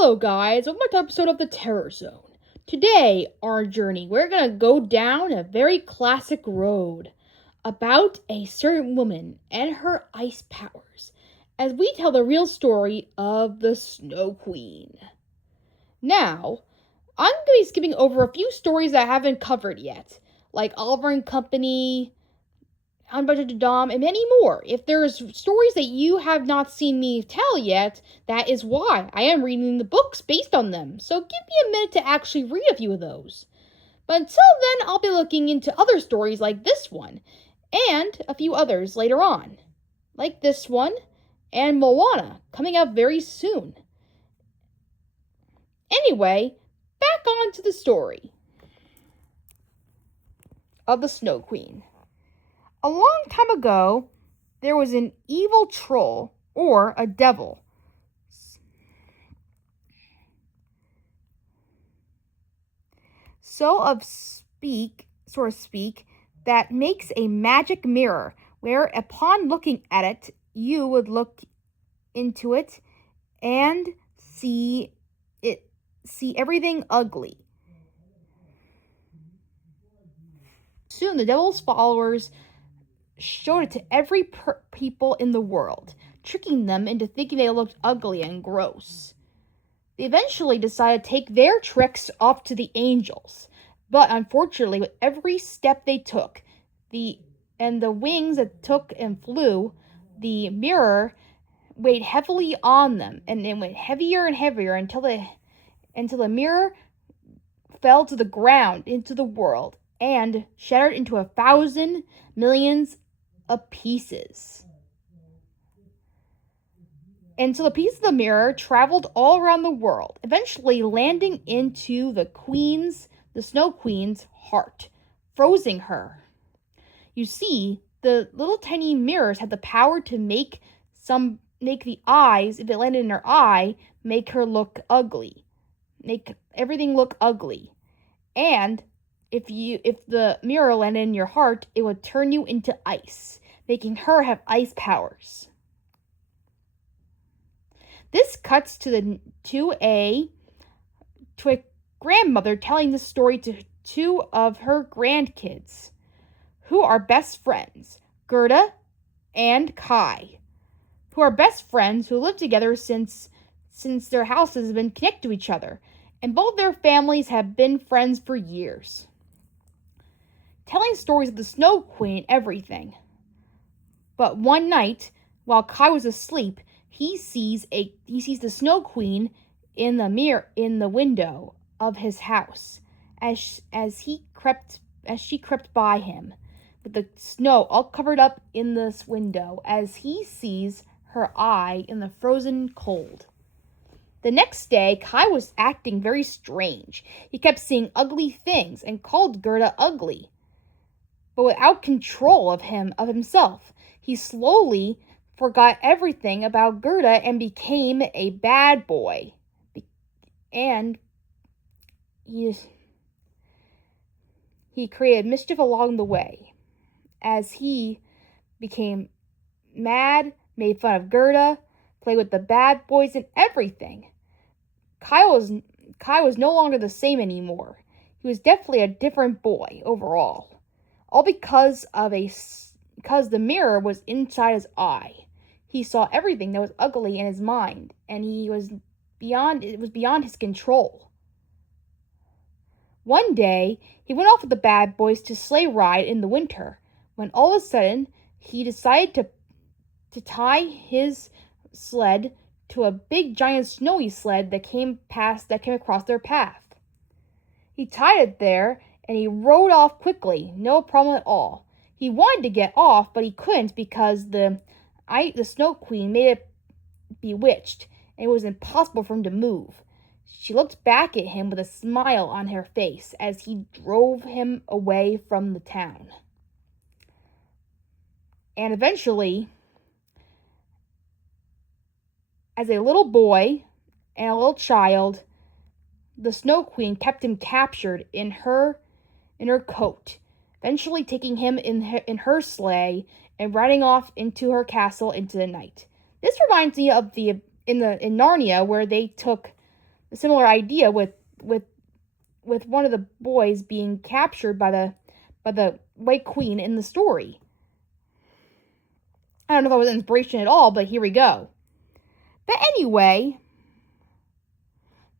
Hello guys, welcome back to episode of the Terror Zone. Today, our journey, we're gonna go down a very classic road about a certain woman and her ice powers as we tell the real story of the Snow Queen. Now, I'm gonna be skipping over a few stories that I haven't covered yet, like Oliver and Company, Unbudgeted Dom, and many more. If there's stories that you have not seen me tell yet, that is why I am reading the books based on them. So give me a minute to actually read a few of those. But until then, I'll be looking into other stories like this one, and a few others later on. Like this one, and Moana, coming out very soon. Anyway, back on to the story of the Snow Queen. A long time ago, there was an evil troll, or a devil. So to speak, that makes a magic mirror, where upon looking at it, you would look into it and see everything ugly. Soon the devil's followers showed it to every people in the world, tricking them into thinking they looked ugly and gross. They eventually decided to take their tricks off to the angels, but unfortunately, with every step they took, the wings that took and flew, the mirror weighed heavily on them, and it went heavier and heavier until the mirror fell to the ground into the world and shattered into 1,000 millions of pieces. And so the piece of the mirror traveled all around the world, eventually landing into the Snow Queen's heart, freezing her. You see, the little tiny mirrors had the power to make the eyes, if it landed in her eye, make her look ugly. Make everything look ugly. And if the mirror landed in your heart, it would turn you into ice, making her have ice powers. This cuts to a grandmother telling the story to two of her grandkids, who are best friends, Gerda and Kai, who are best friends who live together since their houses have been connected to each other, and both their families have been friends for years. Telling stories of the Snow Queen, everything. But one night, while Kai was asleep, he sees the Snow Queen in the window of his house as she crept by him, with the snow all covered up in this window as he sees her eye in the frozen cold. The next day, Kai was acting very strange. He kept seeing ugly things and called Gerda ugly. But without control of himself, he slowly forgot everything about Gerda and became a bad boy. And he created mischief along the way. As he became mad, made fun of Gerda, played with the bad boys and everything. Kai was no longer the same anymore. He was definitely a different boy overall. All because the mirror was inside his eye. He saw everything that was ugly in his mind, and it was beyond his control. One day, he went off with the bad boys to sleigh ride in the winter, when all of a sudden, he decided to tie his sled to a big giant snowy sled that came across their path. He tied it there, and he rode off quickly, no problem at all. He wanted to get off, but he couldn't because the Snow Queen made it bewitched, and it was impossible for him to move. She looked back at him with a smile on her face as he drove him away from the town. And eventually, as a little boy and a little child, the Snow Queen kept him captured in her coat, eventually taking him in her sleigh and riding off into her castle into the night. This reminds me of in Narnia, where they took a similar idea with one of the boys being captured by the White Queen in the story. I don't know if that was inspiration at all, but here we go. But anyway,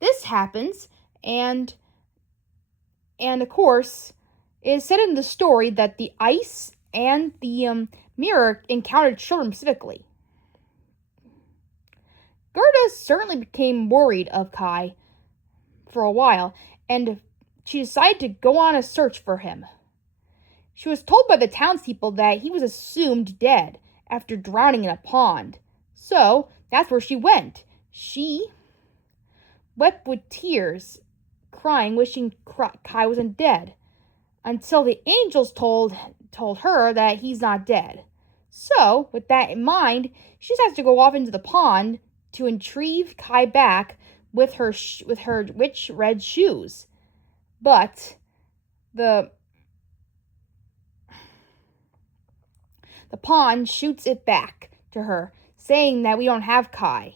this happens, and of course, it is said in the story that the ice and the mirror encountered children specifically. Gerda certainly became worried of Kai for a while, and she decided to go on a search for him. She was told by the townspeople that he was assumed dead after drowning in a pond. So that's where she went. She wept with tears, crying, wishing Kai wasn't dead, until the angels told her that he's not dead. So, with that in mind, she decides to go off into the pond to retrieve Kai back with her witch red shoes. But the pond shoots it back to her, saying that we don't have Kai.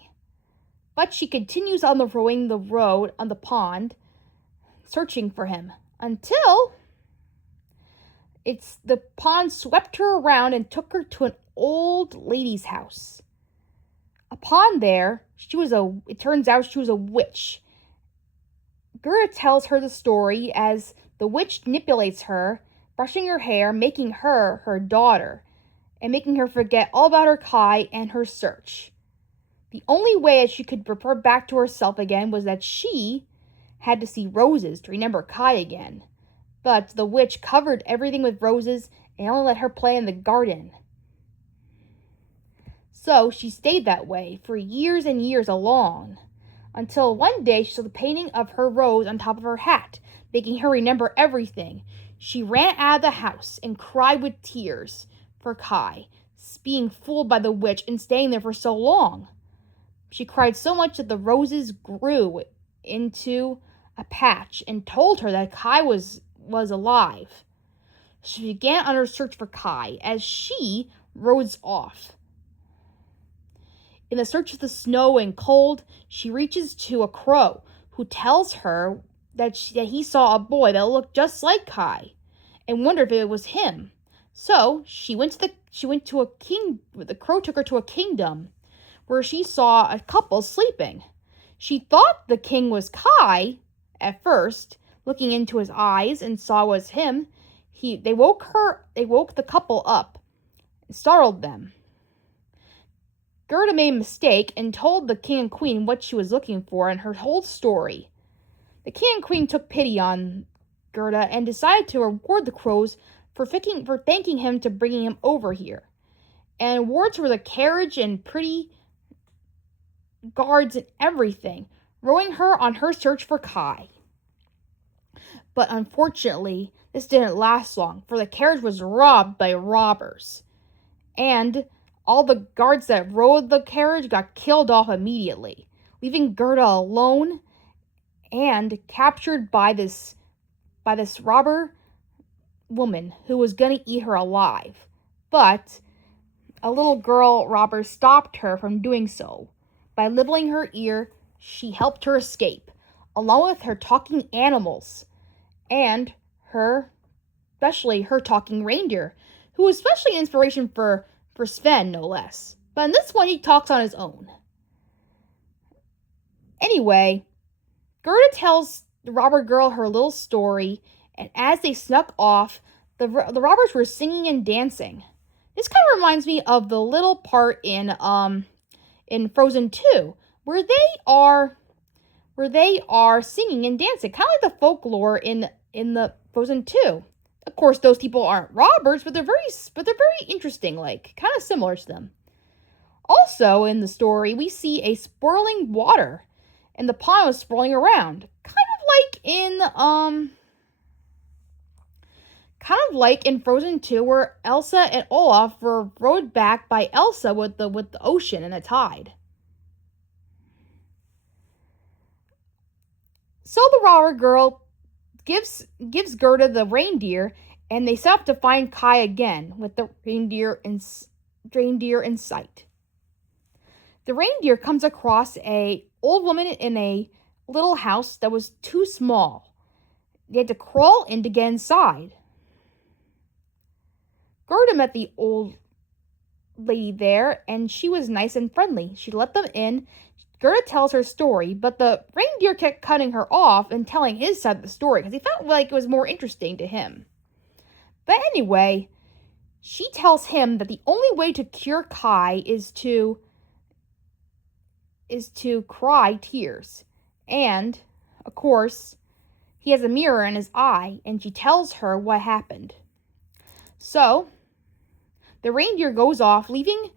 But she continues on rowing the road on the pond, searching for him, until the pond swept her around and took her to an old lady's house. Upon there, it turns out she was a witch. Gerda tells her the story as the witch manipulates her, brushing her hair, making her her daughter, and making her forget all about her Kai and her search. The only way that she could revert back to herself again was that she had to see roses to remember Kai again. But the witch covered everything with roses and only let her play in the garden. So she stayed that way for years and years alone, until one day she saw the painting of her rose on top of her hat, making her remember everything. She ran out of the house and cried with tears for Kai, being fooled by the witch and staying there for so long. She cried so much that the roses grew into a patch and told her that Kai was alive. She began on her search for Kai as she rode off. In the search of the snow and cold, she reaches to a crow who tells her that he saw a boy that looked just like Kai and wondered if it was him. So she went to a king. The crow took her to a kingdom where she saw a couple sleeping. She thought the king was Kai at first, looking into his eyes and saw it was him. They woke the couple up and startled them. Gerda made a mistake and told the king and queen what she was looking for and her whole story. The king and queen took pity on Gerda and decided to reward the crows for thanking him to bringing him over here, and awards her the carriage and pretty guards and everything, rowing her on her search for Kai. But unfortunately, this didn't last long, for the carriage was robbed by robbers, and all the guards that rode the carriage got killed off immediately, leaving Gerda alone and captured by this robber woman who was going to eat her alive. But a little girl robber stopped her from doing so. By nibbling her ear, she helped her escape, along with her talking animals and especially her talking reindeer, who was especially inspiration for Sven, no less. But in this one, he talks on his own. Anyway, Gerda tells the robber girl her little story, and as they snuck off, the robbers were singing and dancing. This kind of reminds me of the little part in Frozen 2, where they are singing and dancing, kind of like the folklore in the Frozen 2. Of course, those people aren't robbers, but they're very interesting, like kind of similar to them. Also, in the story, we see a swirling water, and the pond was swirling around, kind of like in Frozen 2, where Elsa and Olaf were rowed back by Elsa with the ocean and the tide. So the robber girl gives Gerda the reindeer, and they set up to find Kai again with the reindeer in sight. The reindeer comes across a old woman in a little house that was too small. They had to crawl in to get inside. Gerda met the old lady there, and she was nice and friendly. She let them in. Gerda tells her story, but the reindeer kept cutting her off and telling his side of the story because he felt like it was more interesting to him. But anyway, she tells him that the only way to cure Kai is to cry tears. And, of course, he has a mirror in his eye, and she tells her what happened. So, the reindeer goes off, leaving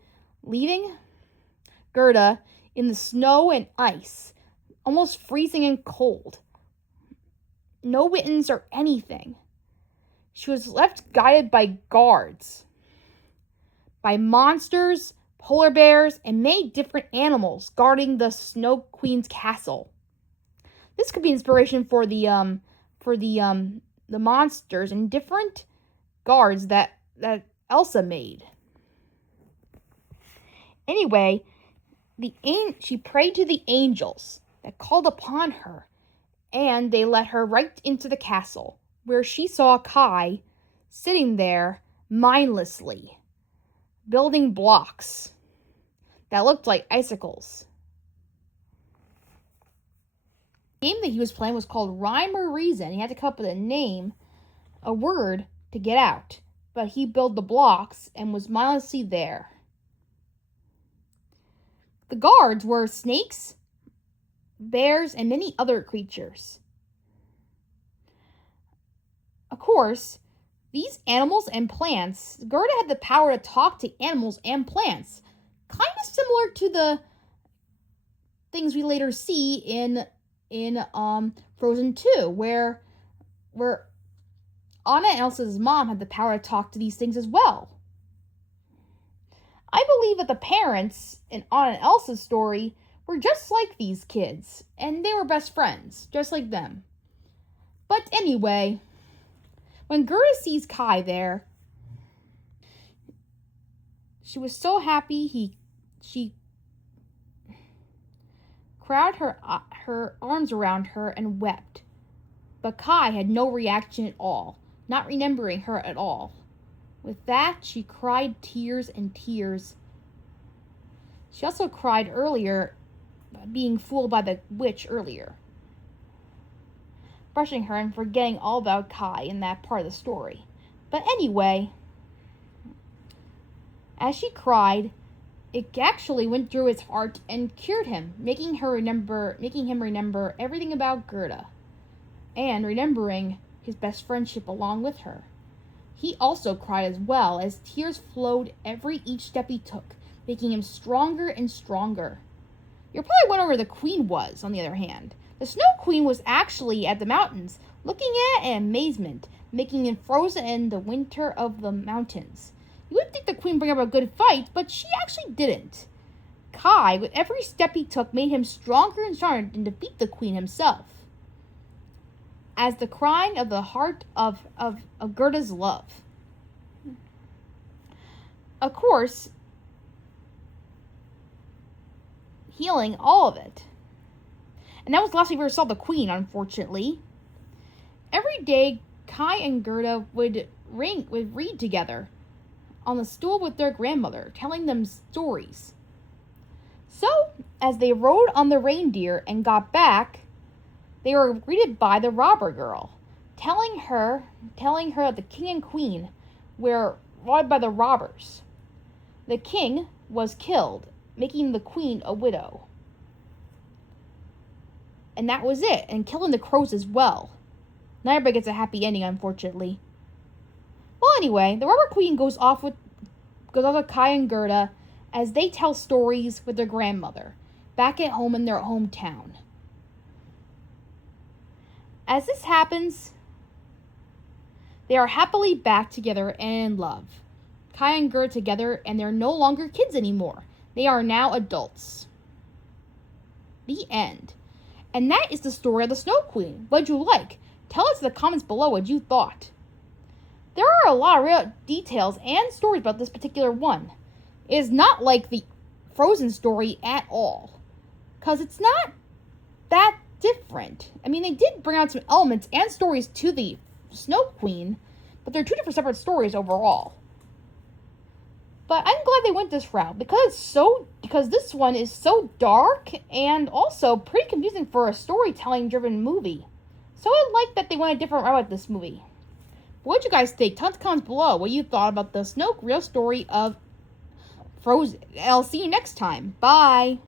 Gerda in the snow and ice, almost freezing and cold. No mittens or anything. She was left guided by guards, by monsters, polar bears, and many different animals guarding the Snow Queen's castle. This could be inspiration for the monsters and different guards that Elsa made. Anyway, she prayed to the angels that called upon her, and they let her right into the castle, where she saw Kai sitting there mindlessly, building blocks that looked like icicles. The game that he was playing was called Rhyme or Reason. He had to come up with a name, a word, to get out, but he built the blocks and was mindlessly there. The guards were snakes, bears, and many other creatures. Of course, these animals and plants, Gerda had the power to talk to animals and plants, kind of similar to the things we later see in Frozen 2, where Anna and Elsa's mom had the power to talk to these things as well. I believe that the parents in Anna and Elsa's story were just like these kids, and they were best friends, just like them. But anyway, when Gerda sees Kai there, she was so happy she crowded her arms around her and wept. But Kai had no reaction at all, not remembering her at all. With that, she cried tears and tears. She also cried earlier, being fooled by the witch earlier, brushing her and forgetting all about Kai in that part of the story. But anyway, as she cried, it actually went through his heart and cured him, making him remember everything about Gerda, and remembering his best friendship along with her. He also cried as well, as tears flowed each step he took, making him stronger and stronger. You're probably wondering where the Queen was, on the other hand. The Snow Queen was actually at the mountains, looking at it in amazement, making him frozen in the winter of the mountains. You would think the Queen bring up a good fight, but she actually didn't. Kai, with every step he took, made him stronger and stronger to defeat the Queen himself. As the crying of the heart of Gerda's love. Of course, healing all of it. And that was the last we ever saw the Queen, unfortunately. Every day, Kai and Gerda would read together on the stool with their grandmother, telling them stories. So, as they rode on the reindeer and got back, they were greeted by the robber girl, telling her that the king and queen were robbed by the robbers. The king was killed, making the queen a widow. And that was it, and killing the crows as well. Not everybody gets a happy ending, unfortunately. Well, anyway, the robber queen goes off with Kai and Gerda as they tell stories with their grandmother, back at home in their hometown. As this happens, they are happily back together and in love. Kai and Gerda together, and they're no longer kids anymore. They are now adults. The end. And that is the story of the Snow Queen. What'd you like? Tell us in the comments below what you thought. There are a lot of real details and stories about this particular one. It is not like the Frozen story at all, because it's not that different. different. I mean, they did bring out some elements and stories to the Snow Queen, but they're two different separate stories overall. But I'm glad they went this route because this one is so dark and also pretty confusing for a storytelling driven movie. So I like that they went a different route with this movie. What did you guys think? Tell us in the comments below what you thought about the Snoke real story of Frozen. I'll see you next time. Bye.